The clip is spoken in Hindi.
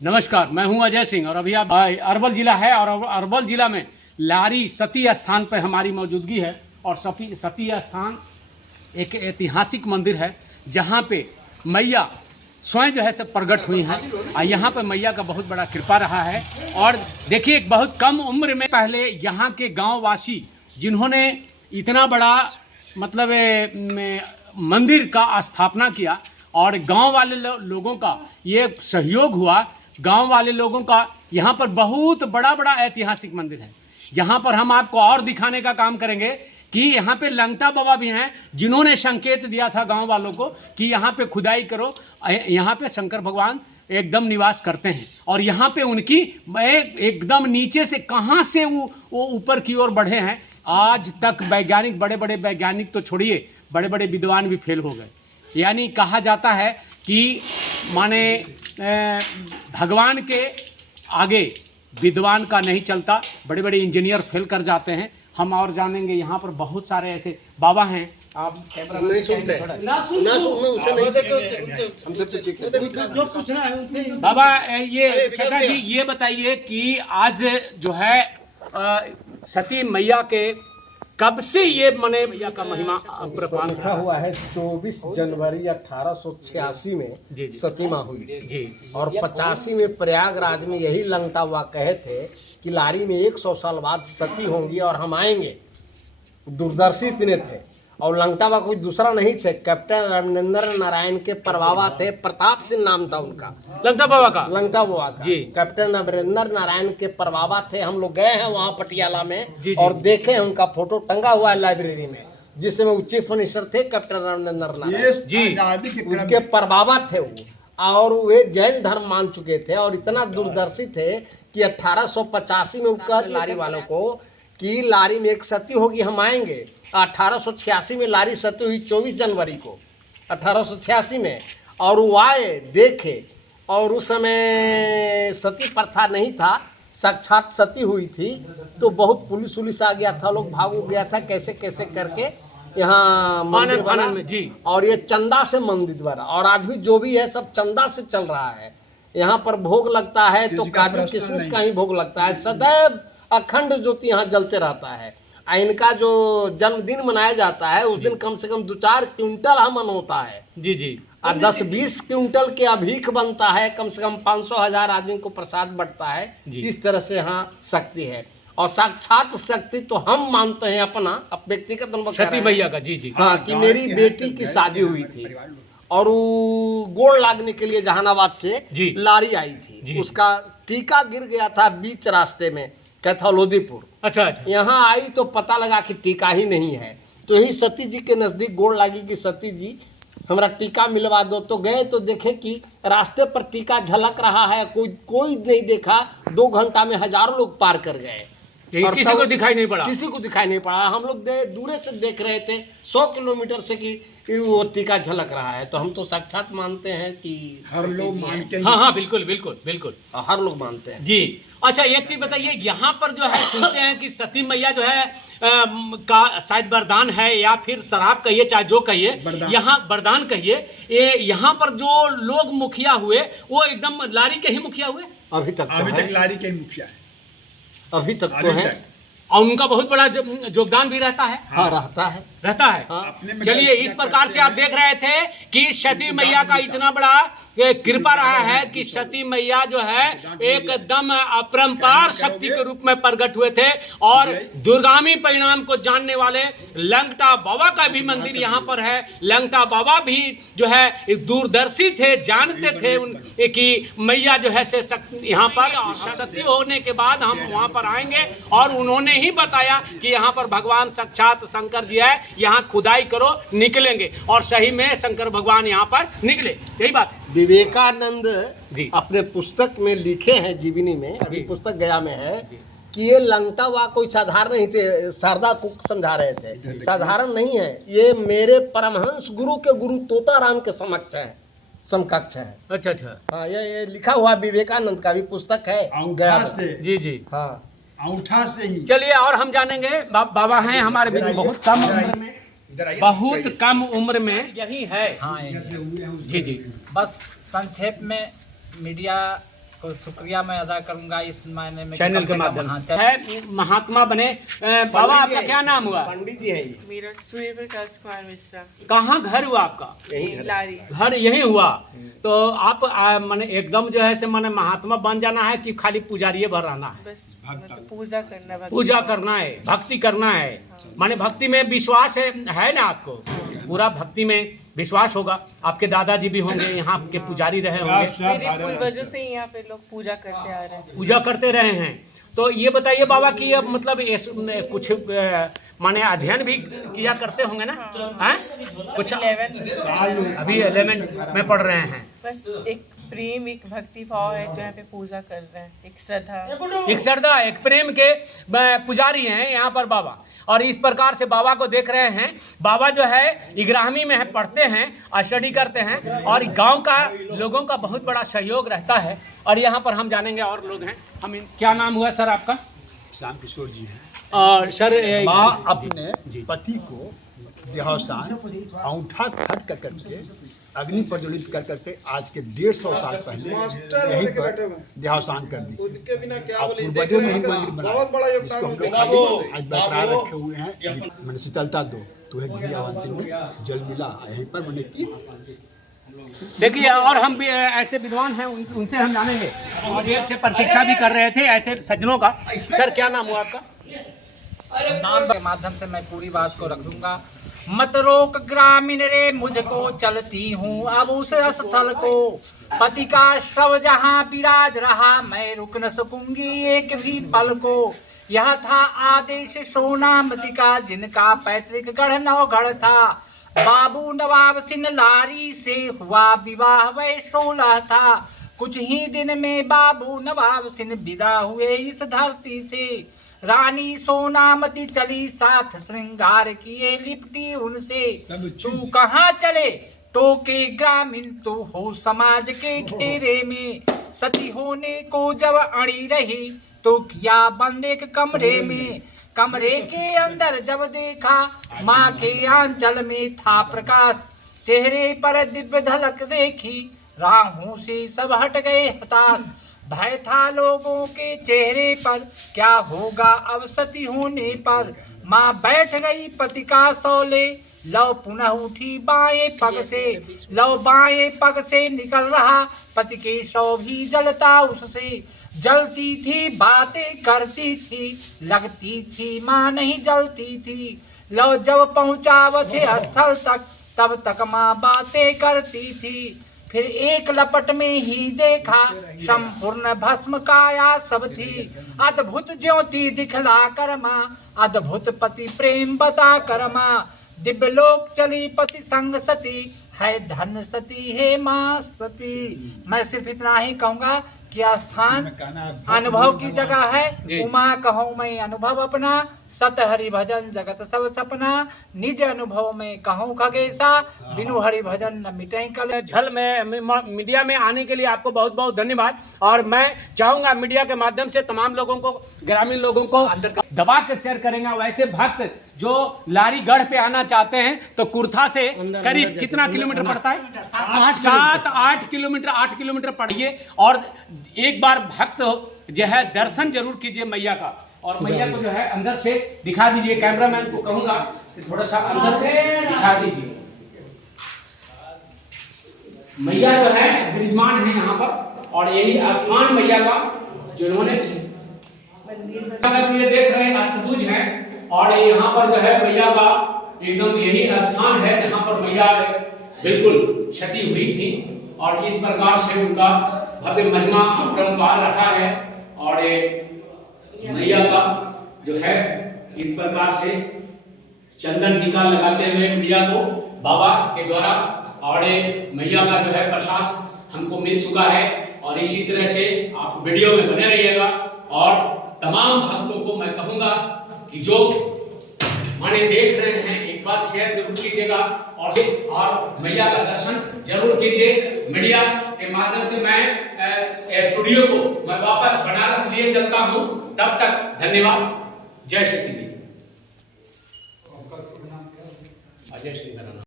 नमस्कार, मैं हूं अजय सिंह और अभी आप अरवल जिला है और अरवल जिला में लारी सती स्थान पर हमारी मौजूदगी है। और सती स्थान एक ऐतिहासिक मंदिर है जहां पे मैया स्वयं जो है सब प्रकट हुई हैं और यहाँ पर मैया का बहुत बड़ा कृपा रहा है। और देखिए, एक बहुत कम उम्र में पहले यहाँ के गांववासी जिन्होंने इतना बड़ा मतलब मंदिर का स्थापना किया और गांव वाले लोगों का ये सहयोग हुआ। गांव वाले लोगों का यहाँ पर बहुत बड़ा ऐतिहासिक मंदिर है। यहाँ पर हम आपको और दिखाने का काम करेंगे कि यहाँ पे लंगटा बाबा भी हैं जिन्होंने संकेत दिया था गांव वालों को कि यहाँ पे खुदाई करो। यहाँ पे शंकर भगवान एकदम निवास करते हैं और यहाँ पे उनकी एकदम नीचे से कहाँ से वो ऊपर की ओर बढ़े हैं। आज तक वैज्ञानिक, बड़े वैज्ञानिक तो छोड़िए, बड़े विद्वान भी फेल हो गए। यानी कहा जाता है कि माने भगवान के आगे विद्वान का नहीं चलता, बड़े इंजीनियर फेल कर जाते हैं। हम और जानेंगे, यहाँ पर बहुत सारे ऐसे बाबा हैं। आप कैमरा नहीं सुनते उनसे नहीं, हमसे जो पूछना है उनसे। बाबा ये चाचा जी ये बताइए कि आज जो है सती मैया के कब से ये मने मैया का महिमा प्रपात लिखा हुआ है 24 जनवरी 1886 में सती माँ हुई जी। और 85 में प्रयागराज में यही लंगटा हुआ कहे थे कि लारी में 100 साल बाद सती होंगी और हम आएंगे। दूरदर्शी इतने थे और लंगटावा कोई दूसरा नहीं थे, कैप्टन रविंद्र नारायण के परवावा थे। प्रताप सिंह नाम था उनका, लंगटा बाबा का। लंगटा बाबा का जी। कैप्टन रविंद्र नारायण के परवावा थे। हम लोग गए हैं वहाँ पटियाला में जी। और देखे हैं, उनका फोटो टंगा हुआ है लाइब्रेरी में, जिसमें वो चीफ मिनिस्टर थे कैप्टन रविंद्र नारायण जी। उनके परबाबा थे वो, और वे जैन धर्म मान चुके थे और इतना दूरदर्शी थे कि 1885 में वो लारी वालों को कि लारी में एक सती होगी, हम आएंगे। 1886 में लारी सती हुई 24 जनवरी को 1886 में, और वो आए देखे और उस समय सती प्रथा नहीं था, साक्षात सती हुई थी। तो बहुत पुलिस आ गया था, लोग भाग गया था कैसे करके यहाँ मंदिर बना में जी। और ये चंदा से मंदिर बना और आज भी जो भी है सब चंदा से चल रहा है। यहाँ पर भोग लगता है तो काजू किशमिश का ही भोग लगता है। सदैव अखंड ज्योति यहाँ जलते रहता है। इनका जो जन्मदिन मनाया जाता है उस दिन कम से कम 2-4 क्विंटल हमन होता है जी। और 10-20 क्विंटल के अभीख बनता है। कम से कम 500,000 आदमी को प्रसाद बंटता है। इस तरह से यहाँ शक्ति है और साक्षात शक्ति तो हम मानते हैं अपना व्यक्तिगत सती मैया का। जी। हाँ, कि मेरी बेटी की शादी हुई थी और वो गोड़ लागने के लिए जहानाबाद से लारी आई थी। उसका टीका गिर गया था बीच रास्ते में, कैथोलोदीपुर। अच्छा। यहाँ आई तो पता लगा कि टीका ही नहीं है, तो यही सती जी के नजदीक गोड़ लगी कि सती जी हमारा टीका मिलवा दो। तो गए तो देखे कि रास्ते पर टीका झलक रहा है, कोई नहीं देखा। 2 घंटा में हजारों लोग पार कर गए, किसी को दिखाई नहीं पड़ा। किसी को दिखाई नहीं पड़ा। हम लोग दूर से देख रहे थे 100 किलोमीटर से कि वो टीका झलक रहा है। तो हम तो साक्षात मानते हैं कि हर लोग मानते हैं। हाँ, बिल्कुल। हर लोग मानते हैं जी। अच्छा, एक चीज बताइए, यहाँ पर जो है सुनते हैं कि सती मैया जो है का शायद वरदान है या फिर शराब कहिए चाहे जो कहिए, यहाँ वरदान कहिए। ये यहाँ पर जो लोग मुखिया हुए वो एकदम लारी के ही मुखिया हुए। अभी तक लारी के ही मुखिया है, अभी तक तो है और उनका बहुत बड़ा योगदान भी रहता है। हाँ, रहता है। हाँ। चलिए, इस प्रकार से आप देख रहे थे कि सती मैया का इतना बड़ा कृपा रहा है कि सती मैया जो है एकदम अपरंपार शक्ति के रूप में प्रकट हुए थे और दूरगामी परिणाम को जानने वाले लंगटा बाबा का भी मंदिर यहाँ पर है। लंगटा बाबा भी जो है दूरदर्शी थे, जानते थे कि मैया जो है से यहाँ पर सती होने के बाद हम वहाँ पर आएंगे और उन्होंने ही बताया कि यहाँ पर भगवान साक्षात शंकर जी है, यहाँ खुदाई करो, निकलेंगे। और सही में शंकर भगवान यहाँ पर निकले, यही बात है। विवेकानंद अपने पुस्तक में लिखे हैं, जीवनी में, अभी पुस्तक गया में है, कि ये लंगटा वा कोई साधारण नहीं थे। शारदा को समझा रहे थे, साधारण नहीं है, ये मेरे परमहंस गुरु के गुरु तोताराम के समकक्ष है। अच्छा। हाँ, ये लिखा हुआ विवेकानंद का भी पुस्तक है गया से। जी। हाँ, अंगूठा से ही। चलिए, और हम जानेंगे। बाबा हैं हमारे बीच में, बहुत कम उम्र में, बहुत कम उम्र में यही है। हाँ, जी। बस संक्षेप में मीडिया तो शुक्रिया मैं अदा करूंगा इस मायने में चैनल के माध्यम से है महात्मा बने। बाबा आपका क्या नाम हुआ? पंडित जी है ये। मेरा सूर्य प्रकाश कुमार मिश्रा, कहाँ घर हुआ आपका? यही घर। लारी। घर यही हुआ। तो आप माने एकदम जो है से माने महात्मा बन जाना है कि खाली पुजारी भर रहना है? बस मतलब पूजा करना, भक्ति पूजा करना है, भक्ति करना है। माने भक्ति में विश्वास है ना आपको? पूरा भक्ति में विश्वास होगा। आपके दादाजी भी होंगे यहाँ के पुजारी रहे होंगे। मेरे पूर्वजों से ही यहाँ पे लोग पूजा करते आ रहे हैं। पूजा करते रहे हैं। तो ये बताइए बाबा कि अब मतलब कुछ माने अध्ययन भी किया करते होंगे ना? हैं? कुछ 11 अभी 11 में पढ़ रहे हैं। बस एक प्रेम, एक भक्ति भाव है तो यहाँ पे पूजा कर रहे हैं, एक श्रद्धा। एक श्रद्धा, एक प्रेम के पुजारी हैं यहाँ पर बाबा। और इस प्रकार से बाबा को देख रहे हैं। बाबा जो है इग्रामी में है, पढ़ते हैं और स्टडी करते हैं और गांव का लोगों का बहुत बड़ा सहयोग रहता है। और यहाँ पर हम जानेंगे और लोग हैं। क्या नाम हुआ सर आपका? श्याम किशोर जी हैं। और सर माँ अपने पति को देहावसान औंठा खट कर करके अग्नि प्रज्वलित कर करके आज के 150 साल पहले यहीं पर देहावसान कर दी। अब पूर्वजों ने ही मंदिर बनाया जिसको हम लोग खाली आज बरकरार रखे हुए हैं। मैंने शीतलता दो तुम्हें घी अवंती में जल मिला यहीं पर मैंने की। देखिए और हम भी ऐसे विद्वान हैं उनसे हम जानेंगे। और देर से प्रतीक्षा भी कर रहे थे ऐसे सज्जनों का। सर क्या नाम हुआ आपका? नाम के माध्यम से मैं पूरी बात को रख दूंगा। मत रोक ग्रामीण रे मुझको, चलती हूँ अब उस स्थल को। पति का शव जहाँ विराज रहा, मैं रुक न सकूंगी एक भी पल को। यह था आदेश सोनामती का, जिनका पैतृक गढ़ नौगढ़ था। बाबू नवाब सिंह लारी से हुआ विवाह वह 16 था। कुछ ही दिन में बाबू नवाब सिंह विदा हुए इस धरती से। रानी सोनामती चली साथ श्रृंगार किए लिपटी उनसे। तू कहाँ चले टोके ग्रामीण, तू हो समाज के घेरे में। सती होने को जब अड़ी रही तो किया बंद एक कमरे में। कमरे के अंदर जब देखा माँ के आंचल में था प्रकाश। चेहरे पर दिव्य झलक देखी, राहों से सब हट गए हताश। भय था लोगों के चेहरे पर, क्या होगा अब सती होने पर। माँ बैठ गई पति का सौले, लव पुनः उठी बाएं पग से। लव बाएं पग से निकल रहा, पति के शव भी जलता उससे। जलती थी बातें करती थी, लगती थी माँ नहीं जलती थी। लव जब पहुँचा वह स्थल तक, तब तक माँ बातें करती थी। फिर एक लपट में ही देखा संपूर्ण भस्म काया सब थी। अद्भुत ज्योति दिखला कर माँ, अद्भुत पति प्रेम बता कर माँ। दिव्य लोक चली पति संग सती, है धन सती है माँ सती। मैं सिर्फ इतना ही कहूँगा कि स्थान अनुभव की जगह है। उमा कहूँ मैं अनुभव अपना, सत हरि भजन जगत सब सपना। निज अनुभव में कहूँ खगेशा, बिनु हरि भजन न मिटे कल। झल में मीडिया में आने के लिए आपको बहुत बहुत धन्यवाद। और मैं चाहूँगा मीडिया के माध्यम से तमाम लोगों को, ग्रामीण लोगों को दबा के शेयर करेंगे। वैसे भक्त जो लारीगढ़ पे आना चाहते हैं तो कुर्था से करीब कितना किलोमीटर पड़ता है? 7-8 किलोमीटर, 8 किलोमीटर पड़िए। और एक बार भक्त जो है दर्शन जरूर कीजिए मैया का। और मैया को जो है अंदर से दिखा दीजिए। कैमरामैन को कहूंगा कि थोड़ा सा अंदर दिखा दीजिए। मैया जो है विराजमान है यहाँ पर। और यही स्थान मैया का जिन्होंने ये देख रहे हैं अष्टभुज है। और यहाँ पर जो है मैया का एकदम यही स्थान है जहाँ पर मैया बिल्कुल क्षति हुई थी। और इस प्रकार से उनका भव्य महिमा अपरंपार रहा है। और मैया का जो है इस प्रकार से चंदन टीका लगाते हुए मीडिया को बाबा के द्वारा और मैया का जो है प्रसाद हमको मिल चुका है। और इसी तरह से आप वीडियो में बने रहिएगा। और तमाम भक्तों को मैं कहूँगा कि जो माने देख रहे हैं एक बार शेयर जरूर कीजिएगा। और मैया का दर्शन जरूर कीजिए। मीडिया के माध्यम से मैं स्टूडियो को मैं वापस बनारस लिए चलता हूँ। तब तक धन्यवाद। जय श्री कृष्ण। अजय श्री।